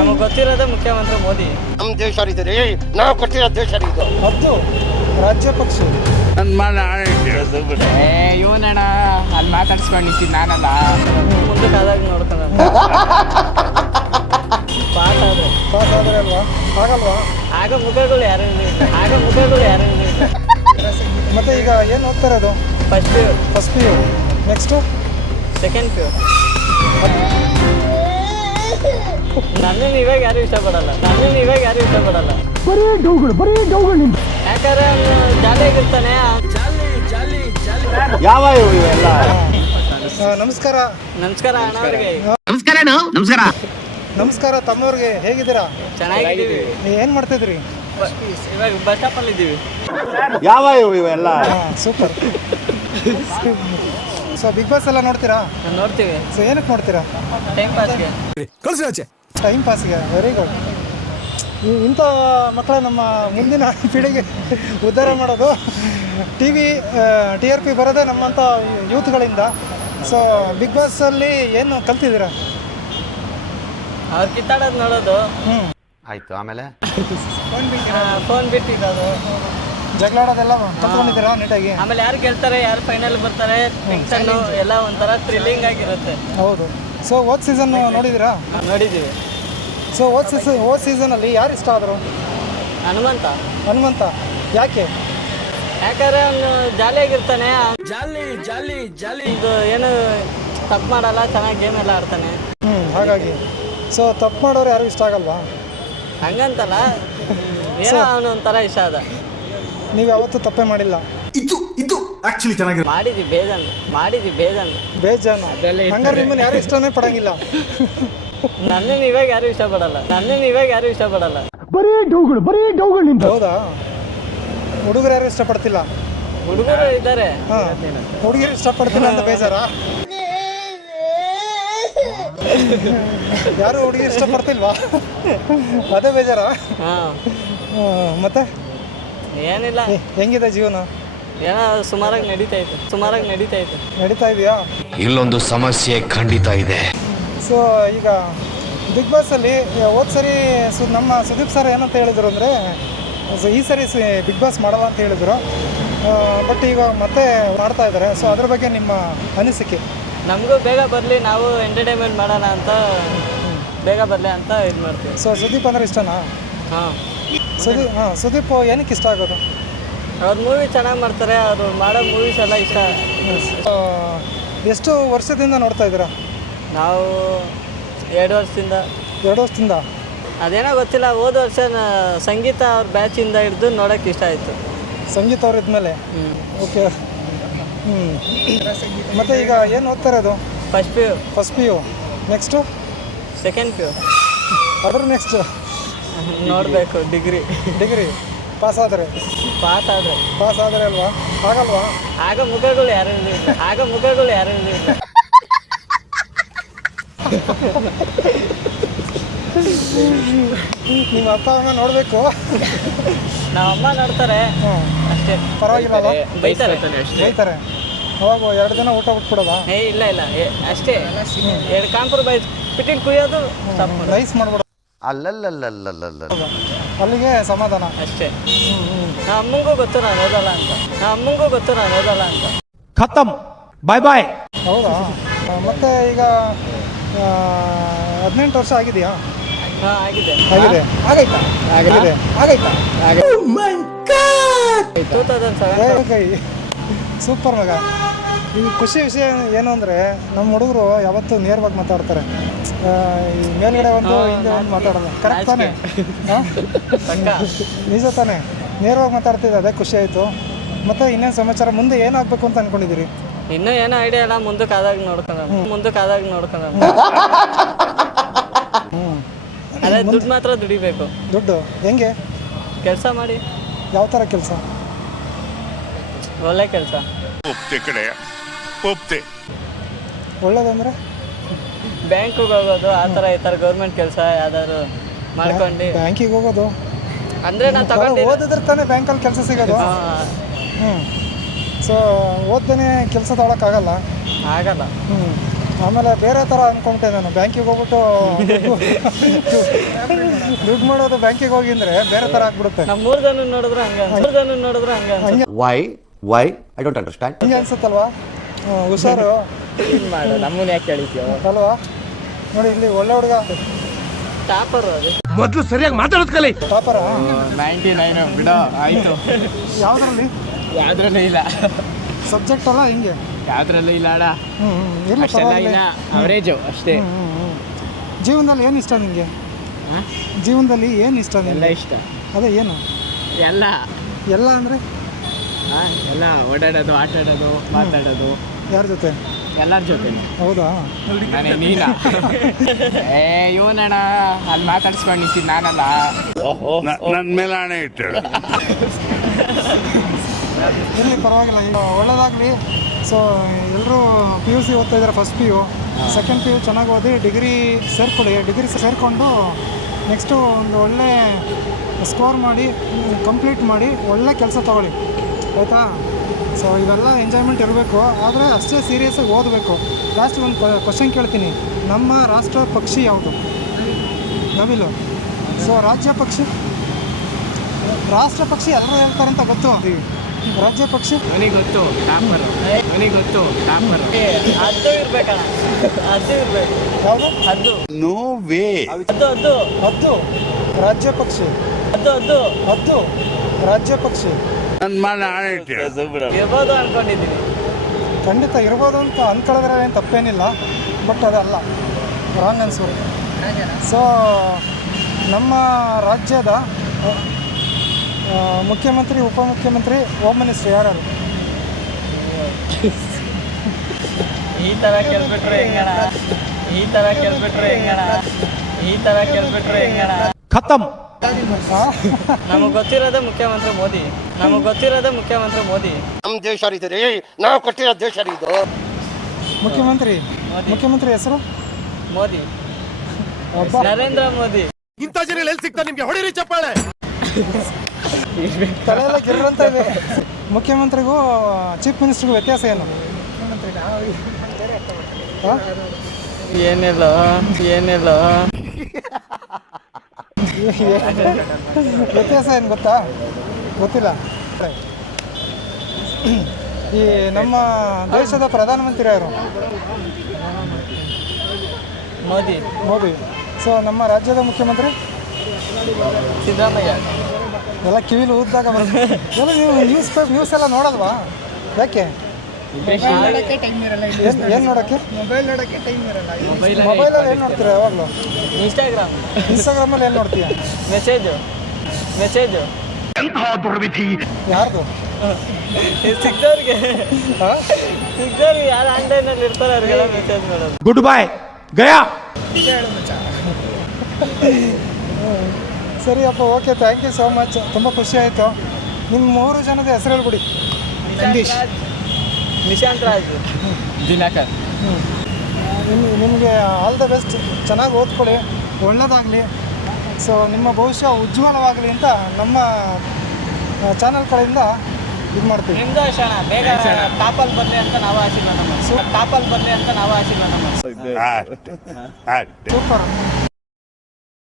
ನಮಗೆ ಗೊತ್ತಿರೋದೇ ಮುಖ್ಯಮಂತ್ರಿ ಮೋದಿ. ನಮ್ಮ ದೇಶ ರೀ ನಾವು ಕೊಟ್ಟಿರೋ ದೇಶ ಇದು. ಹತ್ತು ರಾಜ್ಯ ಪಕ್ಷ ಇವನಣ್ಣ ಅಲ್ಲಿ ಮಾತಾಡ್ಸ್ಕೊಂಡು ನಿಂತಿದ್ದು ನಾನಲ್ಲ. ಮುಂದಕ್ಕೆ ಆದಾಗ ನೋಡ್ಕೊಳ್ಳೋಣ. ಪಾಸ್ ಆದರೆ ಅಲ್ವಾ ಆಗಲ್ವಾ? ಆಗ ಮುಖಗಳು ಯಾರು ಮತ್ತೆ ಈಗ ಏನು ಓದ್ತಾ ಇರೋದು? First P U next second P U. ನನ್ನನ್ನು ಇವಾಗ ಯಾರು ಇಷ್ಟಪಡಲ್ಲ. ಬರೀ ಡೌಗಳು ಯಾಕಂದ್ರೆ ಅವನು ಜಾಲಿಯಾಗಿರ್ತಾನೆ. ಯಾವ ಇವೆಲ್ಲ ನಮಸ್ಕಾರ ಅಣ್ಣ ಅವ್ರಿಗೆ. ನಮಸ್ಕಾರ ತಮ್ಮವ್ರಿಗೆ, ಹೇಗಿದ್ದೀರಾ? ಚೆನ್ನಾಗಿದ್ದೀವಿ. ಏನು ಮಾಡ್ತಿದ್ರಿ? ಇವಾಗ ಬಸ್ ಸ್ಟಾಪಲ್ಲಿ ಇದ್ದೀವಿ. ಯಾವ ಇವೆಲ್ಲ ಸೂಪರ್. ಸೊ ಬಿಗ್ ಬಾಸ್ ಎಲ್ಲ ನೋಡ್ತೀರಾ? ನೋಡ್ತೀವಿ. ಸೊ ಏನಕ್ಕೆ ನೋಡ್ತೀರಾ? ಟೈಮ್ ಪಾಸ್ಗೆ. ಟೈಮ್ ಪಾಸ್ಗೆ. Very good. ಇಂಥ ಮಕ್ಕಳ ನಮ್ಮ ಮುಂದಿನ ಪೀಳಿಗೆ ಉದ್ಧಾರ ಮಾಡೋದು. TRP ಬರೋದೇ ನಮ್ಮಂಥ ಯೂತ್ಗಳಿಂದ. ಸೊ ಬಿಗ್ ಬಾಸಲ್ಲಿ ಏನು ಕಲ್ತಿದ್ದೀರಾ? ಅವ್ರು ಕಿತ್ತಾಡೋದು ನೋಡೋದು. ಆಯ್ತು. ಆಮೇಲೆ ಫೋನ್ ಬಿಟ್ಟಿರೋದು, ಜಗಳಾಡೋದೆಲ್ಲ ಕಲ್ತ್ಕೊಂಡಿದ್ದೀರಾ ನೀಟಾಗಿ? ಆಮೇಲೆ ಯಾರು ಗೆಲ್ತಾರೆ, ಯಾರು ಫೈನಲ್ ಬರ್ತಾರೆ, ಟೆನ್ಷನ್ನು ಎಲ್ಲ ಒಂಥರ ಥ್ರಿಲ್ಲಿಂಗ್ ಆಗಿರುತ್ತೆ. ಹೌದು. ಸೊ ಹೋದ ಸೀಸನ್ ನೋಡಿದ್ದೀರಾ? ನೋಡಿದ್ದೀವಿ. ಸೊ ಹೋದ ಸೀಸನಲ್ಲಿ ಯಾರು ಇಷ್ಟ ಆದರು? ಹನುಮಂತ. ಯಾಕೆ? ಯಾಕಂದ್ರೆ ಅವನು ಜಾಲಿಯಾಗಿರ್ತಾನೆ. ಇದು ಏನು ತಪ್ಪು ಮಾಡಲ್ಲ, ಚೆನ್ನಾಗಿ ಗೇಮ್ ಎಲ್ಲ ಆಡ್ತಾನೆ. ಹಾಗಾಗಿ ಸೊ ತಪ್ಪು ಮಾಡೋರು ಯಾರು ಇಷ್ಟ ಆಗಲ್ವಾ? ಹಂಗಂತಲ್ಲ, ಏನೋ ಅವನು ಒಂಥರ ಇಷ್ಟ ಆದ. ನೀವು ಯಾವತ್ತೂ ತಪ್ಪೇ ಮಾಡಿಲ್ಲ? ಇದು ಆಕ್ಚುಲಿ ಚೆನ್ನಾಗಿದೆ. ಮಾಡಿದ್ವಿ ಬೇಜಾನು. ಹಂಗಾರೆ ನಿಮ್ಮನ್ನು ಯಾರು ಇಷ್ಟನೇ ಪಡಂಗಿಲ್ಲ? ನನ್ನನ್ನು ಇವಾಗ ಯಾರು ಇಷ್ಟಪಡಲ್ಲ. ಬರೀ ಡೌಗಳು ನಿಂತು. ಹೌದಾ? ಹುಡುಗರು ಯಾರು ಇಷ್ಟಪಡ್ತಿಲ್ಲ? ಹುಡುಗರು ಇದ್ದಾರೆ. ಹುಡುಗಿರು ಇಷ್ಟಪಡ್ತಿಲ್ಲ ಅಂತ ಬೇಜಾರಾ? ಯಾರು ಹುಡುಗಿ ಇಷ್ಟಪಡ್ತಿಲ್ವಾ? ಅದೇ ಬೇಜಾರಾ? ಮತ್ತೆ ಏನಿಲ್ಲ. ಹೆಂಗಿದೆ ಜೀವನ? ಏನೋ ಸುಮಾರಾಗಿ ನಡೀತಾ ಇದೆಯಾ? ಇಲ್ಲೊಂದು ಸಮಸ್ಯೆ ಖಂಡಿತ ಇದೆ. ಸೊ ಈಗ ಬಿಗ್ ಬಾಸಲ್ಲಿ ಹೋದ ಸರಿ ನಮ್ಮ ಸುದೀಪ್ ಸರ್ ಏನಂತ ಹೇಳಿದ್ರು ಅಂದರೆ, ಈ ಸರಿ ಬಿಗ್ ಬಾಸ್ ಮಾಡಲ್ಲ ಅಂತ ಹೇಳಿದರು. ಬಟ್ ಈಗ ಮತ್ತೆ ಮಾಡ್ತಾ ಇದ್ದಾರೆ. ಸೊ ಅದ್ರ ಬಗ್ಗೆ ನಿಮ್ಮ ಅನಿಸಿಕೆ? ನಮಗೂ ಬೇಗ ಬರಲಿ, ನಾವು ಎಂಟರ್ಟೈನ್ಮೆಂಟ್ ಮಾಡೋಣ ಅಂತ, ಬೇಗ ಬರಲಿ ಅಂತ ಇದು ಮಾಡ್ತೀವಿ. ಸೊ ಸುದೀಪ್ ಅಂದರೆ ಇಷ್ಟನಾ? ಹಾಂ. ಸುದೀಪ್ ಏನಕ್ಕೆ ಇಷ್ಟ ಆಗೋದು? ಅವ್ರ ಮೂವಿ ಚೆನ್ನಾಗಿ ಮಾಡ್ತಾರೆ. ಅವರು ಮಾಡೋ ಮೂವೀಸ್ ಎಲ್ಲ ಇಷ್ಟ. ಎಷ್ಟು ವರ್ಷದಿಂದ ನೋಡ್ತಾ ಇದ್ದೀರಾ? ನಾವು 2 ವರ್ಷದಿಂದ. ಅದೇನೋ ಗೊತ್ತಿಲ್ಲ, ಹೋದ ವರ್ಷ ಸಂಗೀತ ಅವ್ರ ಬ್ಯಾಚಿಂದ ಹಿಡಿದು ನೋಡೋಕ್ಕೆ ಇಷ್ಟ ಆಯಿತು. ಸಂಗೀತ ಅವ್ರ ಇದ್ಮೇಲೆ? ಓಕೆ. ಮತ್ತು ಈಗ ಏನು ಓದ್ತಾ ಇರೋದು? First P U next second P U. ಅದ್ರ ನೆಕ್ಸ್ಟ್ ನೋಡಬೇಕು. ಡಿಗ್ರಿ ಪಾಸ್ ಆದರೆ ಅಲ್ವಾ? ಆಗಲ್ವಾ? ಆಗ ಮುಖಗಳು ಯಾರು ನಿಮ್ಮ ಅಪ್ಪ ಅಮ್ಮ ನೋಡಬೇಕು. ನಮ್ಮಮ್ಮ ನೋಡ್ತಾರೆ ಅಷ್ಟೇ. ಪರವಾಗಿಲ್ಲ? ಬೈತಾರೆ. ಅವಾಗ 2 ದಿನ ಊಟ ಬಿಟ್ಬಿಡೋದಾ? ಇಲ್ಲ ಅಷ್ಟೇ. 2 ಕಾಂಪ್ರಮೈಸ್ ಪಿಟ್ಟಿಟ್ಟು ಕುಯ್ಯೋದು ರೈಸ್ ಮಾಡ್ಬಿಡೋದು. ಅಲ್ಲಿಗೆ ಸಮಾಧಾನ ಅಷ್ಟೇ. ನಮ್ಮ ಅಮ್ಮಂಗೂ ಗೊತ್ತು ನಾನು ಓದಲ್ಲ ಅಂತ. ಖತಮ್. ಬಾಯ್. ಹೌದಾ? ಮತ್ತೆ ಈಗ 18 ವರ್ಷ ಆಗಿದೆಯಾ? ಹಾಂ, ಆಗಿದೆ. ಆಗೈತಾ? 2007. ಸೂಪರ್ ಮಗ. ಈ ಖುಷಿ ವಿಷಯ ಏನು ಅಂದರೆ, ನಮ್ಮ ಹುಡುಗರು ಯಾವತ್ತೂ ನೇರವಾಗಿ ಮಾತಾಡ್ತಾರೆ. ಈ ಮೇಲ್ಗಡೆ ಒಂದು ಹಿಂದೆ ಒಂದು ಮಾತಾಡೋಲ್ಲ. ಕರೆಕ್ಟ್ ತಾನೆ? ನಿಜ ತಾನೆ? ನೇರವಾಗಿ ಮಾತಾಡ್ತಿದ್ದೆ, ಅದೇ ಖುಷಿ ಆಯಿತು. ಮತ್ತು ಇನ್ನೇನು ಸಮಾಚಾರ? ಮುಂದೆ ಏನಾಗಬೇಕು ಅಂತ ಅಂದ್ಕೊಂಡಿದ್ದೀರಿ? ಇನ್ನೂ ಏನೋ ಐಡಿಯಾ ಇಲ್ಲ. ಮುಂದಕ್ಕೆ ಆದಾಗ ನೋಡ್ಕೊಳ್ಳೋಣ. ಅದೇ ದುಡ್ಡು ಮಾತ್ರ ದುಡಿಬೇಕು. ದುಡ್ಡು ಹೆಂಗೆ? ಕೆಲಸ ಮಾಡಿ. ಯಾವ ಥರ ಕೆಲಸ? ಒಳ್ಳೆ ಕೆಲಸ. ಒಳ್ಳೇದಂದ್ರೆ ಬ್ಯಾಂಕಿಗೆ ಹೋಗೋದು, ಆ ಥರ ಈ ಥರ ಗೌರ್ಮೆಂಟ್ ಕೆಲಸ ಯಾವ್ದಾದ್ರು ಮಾಡ್ಕೊಂಡು. ಬ್ಯಾಂಕಿಗೆ ಹೋಗೋದು ಅಂದರೆ ನಾನು ತಗೊಂಡು ಓದಿದ್ರೆ ತಾನೇ ಬ್ಯಾಂಕಲ್ಲಿ ಕೆಲಸ ಸಿಗೋದು. ಸೊ ಓದ್ದೇ ಕೆಲಸ ತೊಗೊಳಕ್ಕಾಗಲ್ಲ. ಆಗಲ್ಲ. ಆಮೇಲೆ ಬೇರೆ ಥರ ಅಂದ್ಕೊಂಬಿಟ್ಟೆ ನಾನು, ಬ್ಯಾಂಕಿಗೆ ಹೋಗ್ಬಿಟ್ಟು ದುಡ್ಡು ಮಾಡೋದು ಬ್ಯಾಂಕಿಗೆ ಹೋಗಿ ಅಂದರೆ ಬೇರೆ ಥರ ಆಗ್ಬಿಡುತ್ತೆ. ನಮ್ಮ ಮೂರು ಜನ ನೋಡಿದ್ರೆ ಹಂಗೆ ವೈ ಐ ಡೋಂಟ್ ಅಂಡರ್ಸ್ಟ್ಯಾಂಡ್. ಹಂಗೆ ಅನ್ಸುತ್ತಲ್ವಾ? ಹುಷಾರು ಮಾಡು, ನಮ್ಮನ್ನ ಯಾಕೆ ಕೇಳಿದ್ಯೋ? ಅಲ್ವಾ? ನೋಡಿ ಇಲ್ಲಿ ಒಳ್ಳೆ ಹುಡುಗ ಟಾಪರ್ ಅದು. ಮೊದಲು ಸರಿಯಾಗಿ ಮಾತಾಡೋದು ಕಲಿ. ಟಾಪರ 99 ಬಿಡೋ ಆಯ್ತು. ಯಾವುದ್ರಲ್ಲಿ? ಯಾವ್ದ್ರಲ್ಲೂ ಇಲ್ಲ, ಸಬ್ಜೆಕ್ಟ್ ಅಲ್ಲ ಹಿಂಗೆ. ಯಾವ್ದ್ರಲ್ಲೂ ಇಲ್ಲ ಅಡ, ಇಲ್ಲ ಅಷ್ಟೆಲ್ಲ ಇಲ್ಲ, ಅವರೇಜು ಅಷ್ಟೇ. ಜೀವನದಲ್ಲಿ ಏನು ಇಷ್ಟ ನಿಮಗೆ? ಹಾಂ? ಜೀವನದಲ್ಲಿ ಏನು ಇಷ್ಟ ಎಲ್ಲ ನಿಮಗೆ? ಇಷ್ಟ, ಅದೇ ಏನು? ಎಲ್ಲ ಎಲ್ಲ ಅಂದರೆ ಎಲ್ಲ ಓಡಾಡೋದು, ಆಟ ಆಡೋದು, ಮಾತಾಡೋದು, ಯಾರ ಜೊತೆ? ಎಲ್ಲರ ಜೊತೆ. ಹೌದಾ? ನಾನೇ ನೀನ ಇವನಣ್ಣ ಅಲ್ಲಿ ಮಾತಾಡ್ಸ್ಕೊಂಡು ನಿಂತಿದ್ದು ನಾನಲ್ಲ. ನನ್ನ ಮೇಲೆ ಹಣೆ ಇಟ್ಟಳು. ಇರಲಿ ಪರವಾಗಿಲ್ಲ, ಈಗ ಒಳ್ಳೇದಾಗಲಿ. ಸೊ ಎಲ್ಲರೂ PUC ಓದ್ತಾ ಇದ್ದಾರೆ, ಫಸ್ಟ್ PU, ಸೆಕೆಂಡ್ PU ಚೆನ್ನಾಗಿ ಓದಿ ಡಿಗ್ರಿ ಸೇರ್ಕೊಳ್ಳಿ. ಡಿಗ್ರಿ ಸೇರಿಕೊಂಡು ನೆಕ್ಸ್ಟು ಒಂದು ಒಳ್ಳೆ ಸ್ಕೋರ್ ಮಾಡಿ ಕಂಪ್ಲೀಟ್ ಮಾಡಿ ಒಳ್ಳೆ ಕೆಲಸ ತೊಗೊಳ್ಳಿ, ಆಯಿತಾ? ಸೊ ಇವೆಲ್ಲ ಎಂಜಾಯ್ಮೆಂಟ್ ಇರಬೇಕು, ಆದರೆ ಅಷ್ಟೇ ಸೀರಿಯಸ್ಸಾಗಿ ಓದಬೇಕು. ಲಾಸ್ಟ್ ಒಂದು ಕ್ವಶನ್ ಕೇಳ್ತೀನಿ, ನಮ್ಮ ರಾಷ್ಟ್ರ ಪಕ್ಷಿ ಯಾವುದು? ನವಿಲು. ಸೊ ರಾಜ್ಯ ಪಕ್ಷಿ ಎಲ್ಲರೂ ಹೇಳ್ತಾರಂತ ಗೊತ್ತು, ರಾಜ್ಯ ಪಕ್ಷಿ ಅವನಿಗೆ ಗೊತ್ತು ಟಾಪರ್, ಅವನಿಗೆ ಗೊತ್ತು ಟಾಪರ್. ಅದು ಇರ್ಬೇಕಣ್ಣ, ಅದು ಇರ್ಬೇಕು. ಯಾವುದು? ಅದು ನೋ ವೇ. ಅದು ಹದ್ದು ರಾಜ್ಯ ಪಕ್ಷಿ. ಹದ್ದು ರಾಜ್ಯ ಪಕ್ಷಿ ನನ್ನ ಮೇಲೆ ಹಣೆ ಇಟ್ಟಳು. ಇರ್ಬೋದು ಅನ್ಕೊಂಡಿದ್ದೀನಿ. ಖಂಡಿತ ಇರ್ಬೋದು ಅಂತ ಅಂದ್ಕೊಳ್ಳೋದ್ರೆ ಏನು ತಪ್ಪೇನಿಲ್ಲ, ಬಟ್ ಅದಲ್ಲ, ರಾಂಗ್ ಆನ್ಸರ್. ಸೊ ನಮ್ಮ ರಾಜ್ಯದ ಮುಖ್ಯಮಂತ್ರಿ, ಉಪಮುಖ್ಯಮಂತ್ರಿ, ಹೋಮ್ ಮಿನಿಸ್ಟರ್ ಯಾರು? ಈ ಥರ ಕೇಳ್ಬಿಟ್ರೆ ಹೆಂಗಣ? ಖತಮ್. ನಮಗೆ ಗೊತ್ತಿರೋದೇ ಮುಖ್ಯಮಂತ್ರಿ ಮೋದಿ. ನಮ್ಮ ದೇಶ ರೀ, ನಾವು ಕಟ್ಟಿರೋ ದೇಶ ರೀ ಇದು. ಮುಖ್ಯಮಂತ್ರಿ ಹೆಸರು? ಮೋದಿ, ಒಬ್ಬ ನರೇಂದ್ರ ಮೋದಿ. ಇಂಥ ಜನ ಎಲ್ಲಿ ಸಿಗ್ತಾರೆ ನಿಮ್ಗೆ? ಹೊಡಿರಿ ಚಪ್ಪಾಳೆ. ತಲೆಯೆಲ್ಲ ಗಿರ್ರಂತ ಇದೆ. ಮುಖ್ಯಮಂತ್ರಿಗೂ ಚೀಫ್ ಮಿನಿಸ್ಟರ್ಗೂ ವ್ಯತ್ಯಾಸ ಏನು? ಹಾಂ? ಏನಿಲ್ಲ ವ್ಯತ್ಯಾಸ ಏನು ಗೊತ್ತಾ? ಗೊತ್ತಿಲ್ಲ. ಈ ನಮ್ಮ ದೇಶದ ಪ್ರಧಾನಮಂತ್ರಿ ಯಾರು? ಮೋದಿ. ಸೊ ನಮ್ಮ ರಾಜ್ಯದ ಮುಖ್ಯಮಂತ್ರಿ ಸಿದ್ದರಾಮಯ್ಯ. ಎಲ್ಲ ಕಿವಿಲಿ ಊದ್ದಾಗ ಬರುತ್ತೆ. ಎಲ್ಲ ನೀವು ನ್ಯೂಸ್ ಎಲ್ಲ ನೋಡಲ್ವಾ? ಯಾಕೆ? ಏನು ನೋಡೋಕ್ಕೆ? ಮೊಬೈಲಲ್ಲಿ ಏನು ನೋಡ್ತೀರಾ ಯಾವಾಗಲೂ? ಇನ್ಸ್ಟಾಗ್ರಾಮಲ್ಲಿ ಏನು ನೋಡ್ತೀಯ? ಮೆಸೇಜು ಯಾರ್ದು? ಸಿಗ್ದವ್ರಿಗೆ ಯಾರು ಆನ್ಲೈನಲ್ಲಿ ಇರ್ತಾರೆ ಅವ್ರಿಗೆಲ್ಲ ಮೆಸೇಜ್ ಮಾಡೋದು. ಗುಡ್ ಬೈ ಗಯಾ. ಸರಿ ಅಪ್ಪ, okay, thank you so much. ತುಂಬ ಖುಷಿ ಆಯಿತು. ನಿಮ್ಮ 3 ಜನದ ಹೆಸರು ಹೇಳ್ಬಿಡಿ. ನಿಶಾಂತ್ ರಾಜ್, ದಿನಕರ್. ನಿಮಗೆ ಆಲ್ ದ ಬೆಸ್ಟ್. ಚೆನ್ನಾಗಿ ಓದ್ಕೊಳ್ಳಿ, ಒಳ್ಳೆಯದಾಗಲಿ. ಸೊ ನಿಮ್ಮ ಭವಿಷ್ಯ ಉಜ್ವಲವಾಗಲಿ ಅಂತ ನಮ್ಮ ಚಾನಲ್ ಕಡೆಯಿಂದ ಇದು ಮಾಡ್ತೀವಿ. ನಿಮ್ದು ಅಷ್ಟಣ ಬೇಗ ಟಾಪಲ್ಲಿ ಬರಲಿ ಅಂತ ನಾವು ಆಶೀರ್ವಾದ ಮಾಡ್ತೀವಿ. ಸೂಪರ್.